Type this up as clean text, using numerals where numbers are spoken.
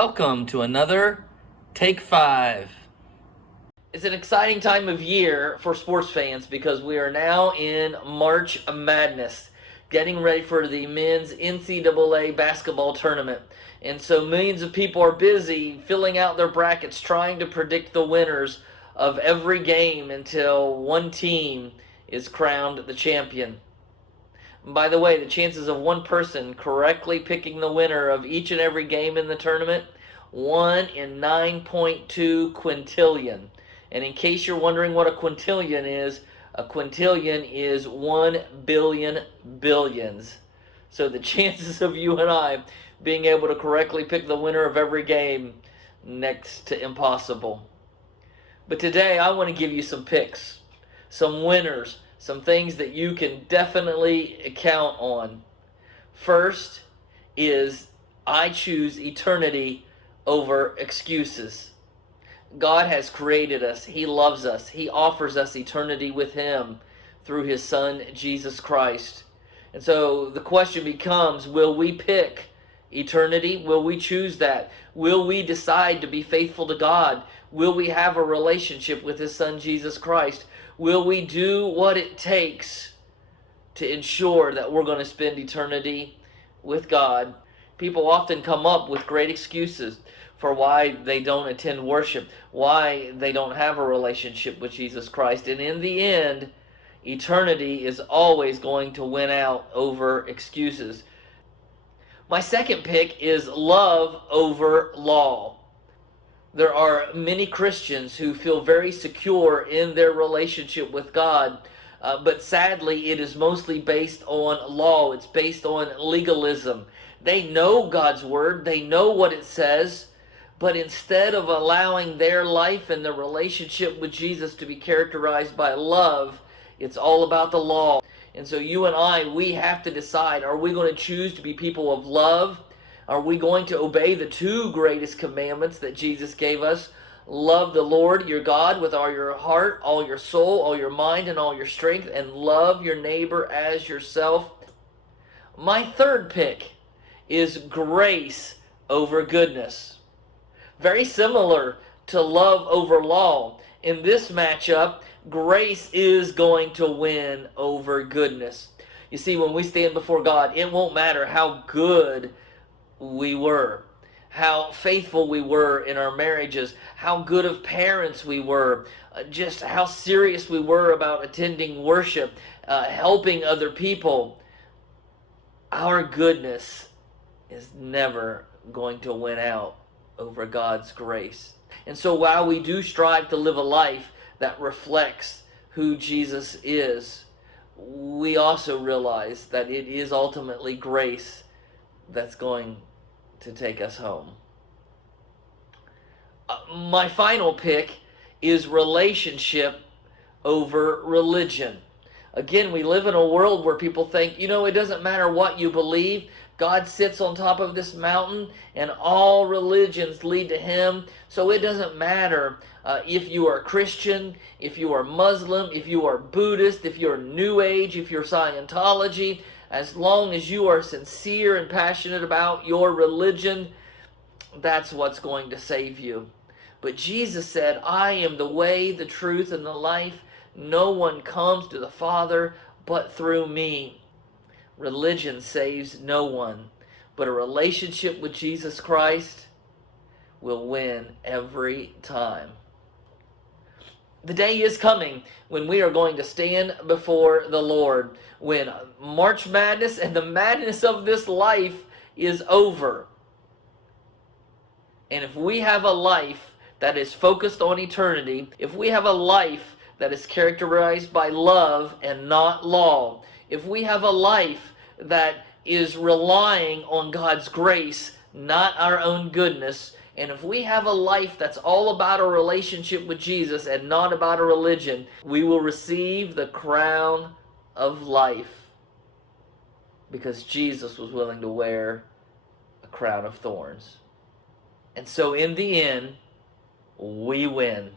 welcome to another Take 5. It's an exciting time of year for sports fans because we are now in March Madness, getting ready for the men's NCAA basketball tournament. And so millions of people are busy filling out their brackets, trying to predict the winners of every game until one team is crowned the champion. By the way, the chances of one person correctly picking the winner of each and every game in the tournament, 1 in 9.2 quintillion. And in case you're wondering what a quintillion is, a quintillion is 1 billion billions. So the chances of you and I being able to correctly pick the winner of every game, next to impossible. But today I want to give you some picks, some winners, some things that you can definitely count on. First is I choose eternity over excuses. God has created us. He loves us. He offers us eternity with Him through His Son, Jesus Christ. And so the question becomes, will we pick eternity? Will we choose that? Will we decide to be faithful to God? Will we have a relationship with His Son, Jesus Christ? Will we do what it takes to ensure that we're going to spend eternity with God? People often come up with great excuses for why they don't attend worship, why they don't have a relationship with Jesus Christ. And in the end, eternity is always going to win out over excuses. My second pick is love over law. There are many Christians who feel very secure in their relationship with God, but sadly it is mostly based on law. It's based on legalism. They know God's word, they know what it says, but instead of allowing their life and their relationship with Jesus to be characterized by love, it's all about the law. And so you and I, we have to decide, are we going to choose to be people of love? Are we going to obey the two greatest commandments that Jesus gave us? Love the Lord your God with all your heart, all your soul, all your mind, and all your strength, and love your neighbor as yourself. My third pick is grace over goodness. Very similar to love over law. In this matchup, grace is going to win over goodness. You see, when we stand before God, it won't matter how good we were, how faithful we were in our marriages, how good of parents we were, just how serious we were about attending worship, helping other people. Our goodness is never going to win out over God's grace. And so while we do strive to live a life that reflects who Jesus is, we also realize that it is ultimately grace that's going to take us home. My final pick is relationship over religion. Again, we live in a world where people think, it doesn't matter what you believe. God sits on top of this mountain and all religions lead to Him. So it doesn't matter if you are Christian, if you are Muslim, if you are Buddhist, if you're New Age, if you're Scientology. As long as you are sincere and passionate about your religion, that's what's going to save you. But Jesus said, I am the way, the truth, and the life. No one comes to the Father but through me. Religion saves no one, but a relationship with Jesus Christ will win every time. The day is coming when we are going to stand before the Lord, when March Madness and the madness of this life is over. And if we have a life that is focused on eternity, if we have a life that is characterized by love and not law, if we have a life that is relying on God's grace, not our own goodness, and if we have a life that's all about a relationship with Jesus and not about a religion, we will receive the crown of life because Jesus was willing to wear a crown of thorns. And so in the end, we win.